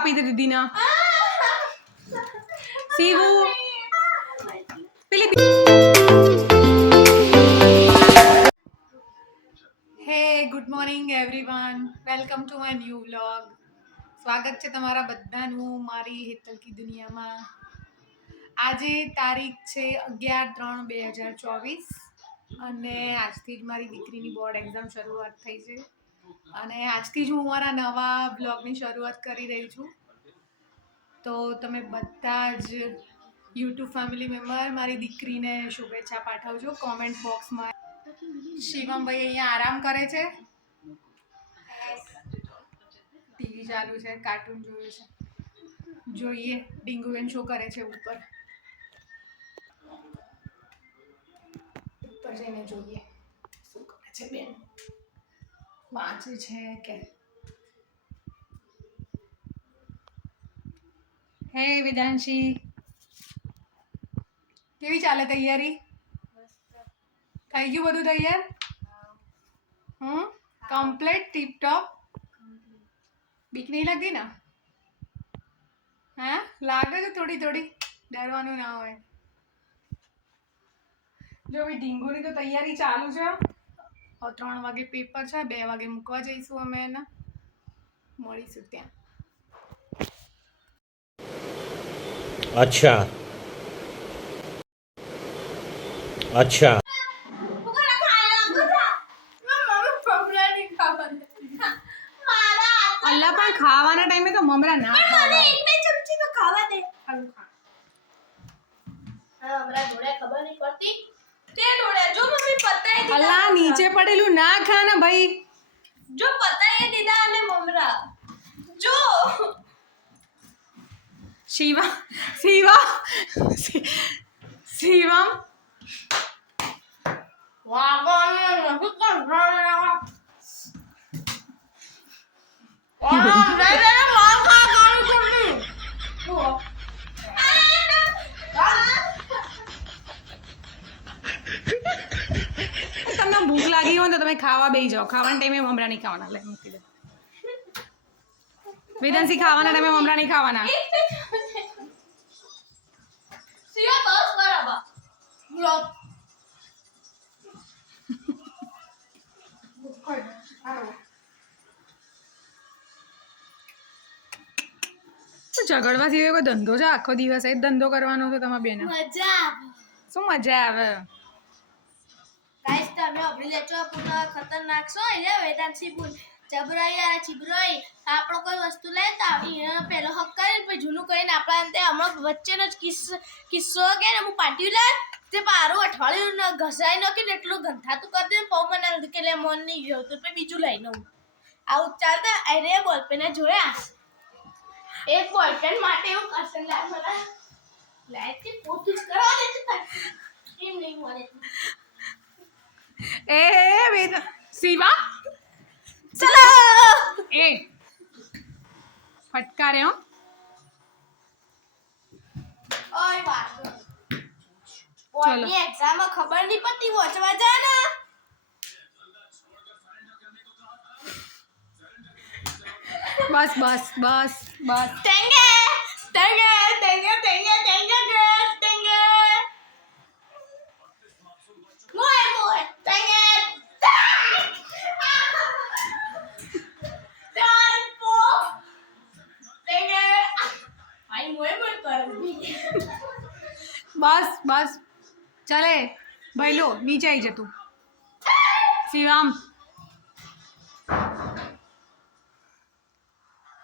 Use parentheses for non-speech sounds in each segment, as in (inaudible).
આપી દીધી દીના શિવું hey good morning everyone welcome to my new vlog સ્વાગત છે તમારા બધાનું મારી હેતલકી દુનિયામાં આજે તારીખ છે અગિયાર ત્રણ બે હજાર ચોવીસ અને આજથી જ મારી દીકરીની બોર્ડ એક્ઝામ શરૂઆત થઈ છે અને આજથી જ હું મારા નવા બ્લોગની શરૂઆત કરી રહી છું તો તમે બધા જ યુટ્યુબ ફેમિલી મેમ્બર મારી દીકરીને શુભેચ્છા પાઠવજો કોમેન્ટ બોક્સમાં શિવમભાઈ અહીંયા આરામ કરે છે ટીવી ચાલુ છે કાર્ટૂન જોયું છે જોઈએ ડીંગુબેન શું કરે છે ઉપર ઉપર જઈને જોઈએ શું કરે છે બેન વાંચે છે કે હે વિધાનશી કેવી ચાલે તૈયારી થઈ ગયું બધું તૈયાર હમ કમ્પ્લીટ ટીપટોપ બીક નહીં લાગી ને હા લાગે છે થોડી થોડી ડરવાનું ના હોય જો ભાઈ ઢીંગુની તો તૈયારી ચાલુ છે ત્રણ વાગે પેપર છે બે વાગે મૂકવા જઈશું અમે એને મળીશું ત્યાં અચ્છા અચ્છા અલ્લા પણ ખાવાના ટાઈમે તો મમરા ના મને એક ચમચી તો ખાવા દે જોડે જો મમ્મી પતાય નીચે પડેલું ના ખાના ભાઈ જો પતાય દીધા અને મમરા જો शिवा शिवा शिवम તમને ભૂખ લાગી હોય તો તમે ખાવા બેસી જાઓ ખાવાના ટાઈમે મમરા નહીં ખાવાના લે મૂકી દે વેદનસી ખાવાના ટાઈમે મમરા નહીં ખાવાના Blok. Bukan. કોઈ ધંધો છે આખો દિવસ એ ધંધો કરવાનો તો તમારા બેન મજા શું મજા આવે ગાઈસ તમે અભી લેચો પૂરો ખતરનાક છો એને વેદાંશી બોલ જબરાઈ આ ચિબરાઈ આપણો કોઈ વસ્તુ લે તો આવી પેલો હક કરીને પછી જૂનું કરીને આપણા અંતે અમુક વચ્ચેનો જ કિસ્સો કિસ્સો કે હું પાટી લાવ તે મારું અઠવાડિયું ઘસાઈ ન કે એટલું ગંથાતું કરી દે પૌ મને કે લે મોન નહીં ગયો તો બીજું લઈ લઉં આવું ચાલતા અરે બોલપેને જોયા એક બોલપેન માટે એવું કરશે લાય મને લાય કે પોતું કરવા દે છે કેમ નહીં મળે એ વેદ શિવા ચલો એ ફટકારે હો ઓય વાહ બોર્ડની એક્ઝામમાં ખબર નહીં પડતી વાંચવા જા ને બસ બસ બસ બસ ટેંગે ટેંગે ટેંગે ટેંગે ટેંગે ડ્રેસ ટેંગે મોય મોય ટેંગે બસ બસ ચાલે ભાઈ લો નીચે આવી જતું શિવામ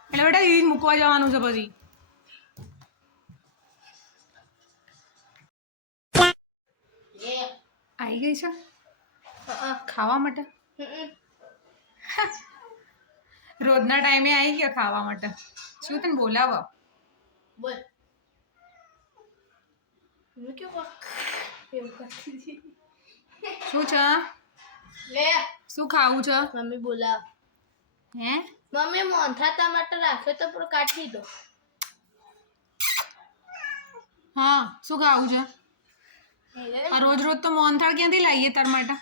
એટલે બેટા દીદી મૂકવા જવાનું છે પછી આવી ગઈ છે ખાવા માટે રોજના ટાઈમે આવી ગયા ખાવા માટે શું તને બોલાવો બોલ શું છે લે શું ખાવું છે મમ્મી બોલા હે મમ્મી મોંથા ટમાટર રાખ્યો તો પણ કાઢી દો હા શું ખાવું છે આ રોજ રોજ તો મોહનથાળ ક્યાંથી લાવીએ તાર માટે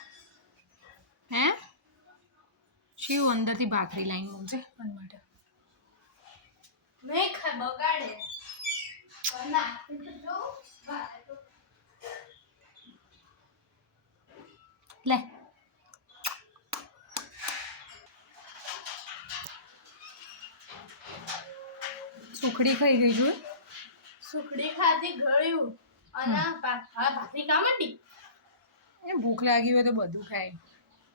હે શિવ અંદરથી ભાખરી લાઈન મૂકજે તાર માટે નહીં ખાય બગાડે ના લે સુખડી ખાઈ ગઈ છું સુખડી ખાધી ગળ્યું અને ભાખરી એ ભૂખ લાગી હોય તો બધું ખાય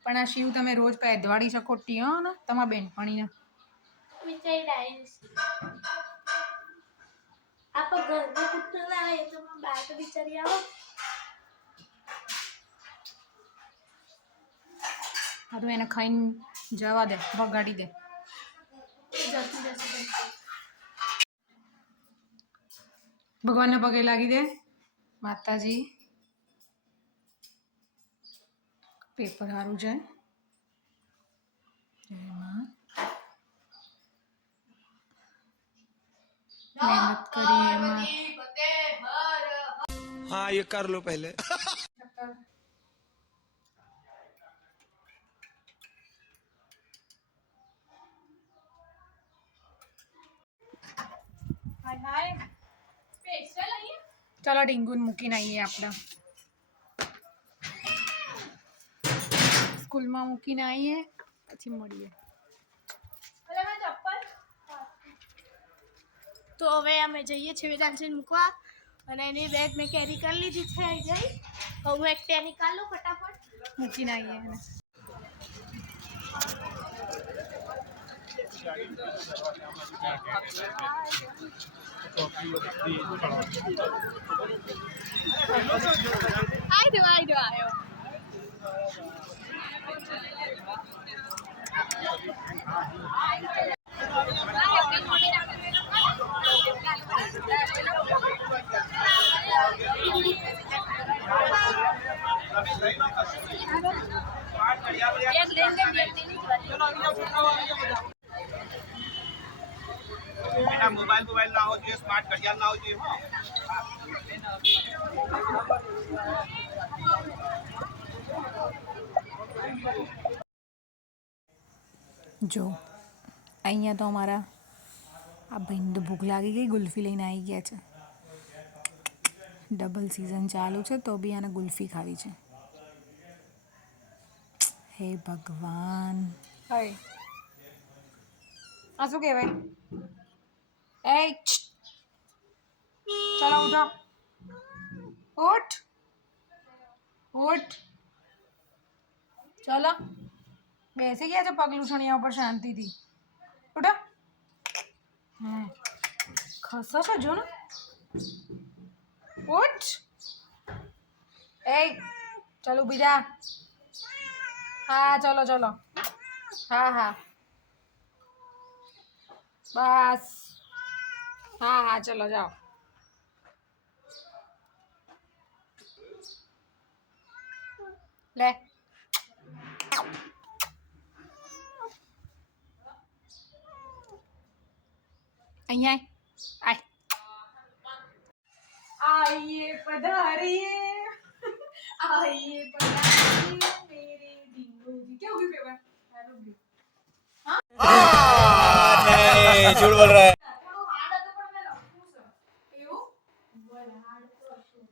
પણ આ શિવ તમે રોજ પહેદવાડી શકો ટીઓ ને તમારા બેનપણીને આપણે ઘરમાં કૂતરો ના હોય તો બાર તો બિચારી આવો તો મેને કઈ જવા દે બગાડી દે ઈ જરસી દેસી દે ભગવાન ને બગાઈ લાગી દે માતાજી પેપર હારું જાય નો કરે માતી પતિ ભર હા એ કર લો પહેલા (laughs) ચલો ડીંગુન મૂકીને આવીએ આપણે સ્કૂલમાં મૂકીને આવીએ પછી મળીએ તો હવે અમે જઈએ છીએ વેદાંશીને મૂકવા અને એની બેગ મેં કેરી કરી લીધી છે જઈ હું એક ત્યાં નીકાળું ફટાફટ મૂકીને આવીએ તો हाँ। जो अँ तो अमरा आ बहन तो भूख लगी गई गुल्फी लैने आई गया है डबल सीजन चालू है तो भी आने गुल्फी खा हे भगवान हाय आसू कहवा એ ચલો ઉઠો ઓઠ ઓઠ ચલો બેસી ગયા છો પગલું ઉપર શાંતિથી ઉઠો હા ખસો છો જો ને ઉઠ એ ચલો બીજા હા ચલો ચલો હા હા બસ हाँ हाँ चलो जाओ ले અહીંયા આય आइए पधारिए आइए पधारिए मेरे डिंगो जी क्या हो गई पेपर जुड़ हाँ? बोल रहा है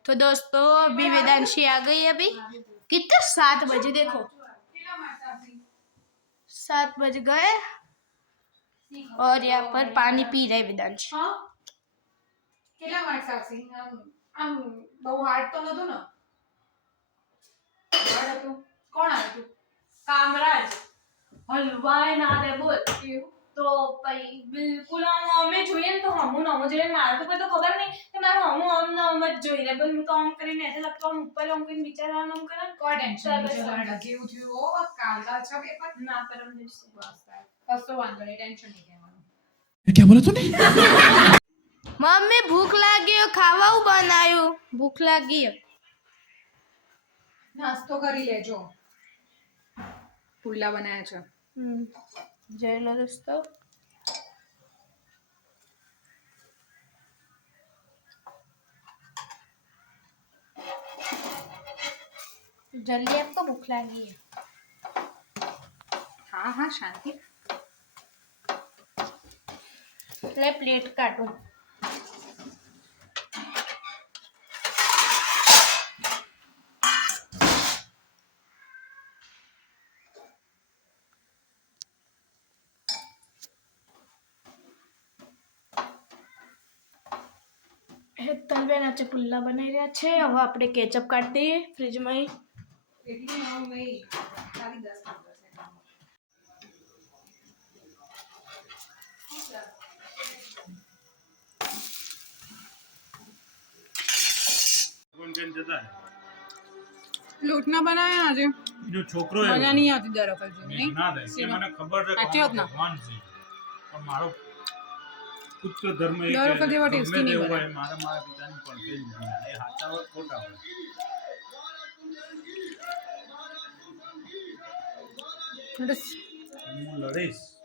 तो दोस्तों अभी वेदांशी आ गई अभी कितना सात बजे देखो सात बज गए और यहाँ पर पानी पी रहे वेदांशी બહુ હાર્ડ તો નતું ને હાર્ડ હતું કોણ આવ્યું કામરાજ હલવાય ના દે બોલ તો પછી બિલકુલ આમ અમે જોઈએ ને તો હમું નમું જોઈએ મારે તો કોઈ તો ખબર નહીં કે મારું જોઈ ને બધું તો આમ કરીને એટલે લખતો આમ ઉપર આમ કરીને વિચારવાનું આમ કરે કોઈ ટેન્શન નહીં જેવું થયું ઓ કાલા છે બે પર ના પરમ દિવસે વાસ્તા કશો વાંધો નહીં ટેન્શન નહીં લેવાનું क्या बोला तूने મમ્મી ભૂખ લાગી ખાવાનું બનાવ્યું ભૂખ લાગી નાસ્તો કરી લેજો પુલ્લા બનાવ્યા છે જય લો દોસ્તો जल्दी आपको भूख लगी है हाँ हाँ शांति ले प्लेट काटू તલબેન આજે પુલ્લા બનાવી રહ્યા છે હવે આપણે કેચઅપ કાઢી દઈએ ફ્રીજમાં એટલું નામ નહીં ખાલી દસ પંદર લોટ ના બનાવ્યા આજે જો છોકરો મજા નહીં આવતી દર વખત નહીં ના થાય મને ખબર છે સાચી વાત ના ભગવાન છે પણ મારો પુત્ર ધર્મ એ દર વખત એવા ટેસ્ટી નહીં બને મારા મારા પિતાની પણ એ હાચા હોય ખોટા હોય Notice. n o t i s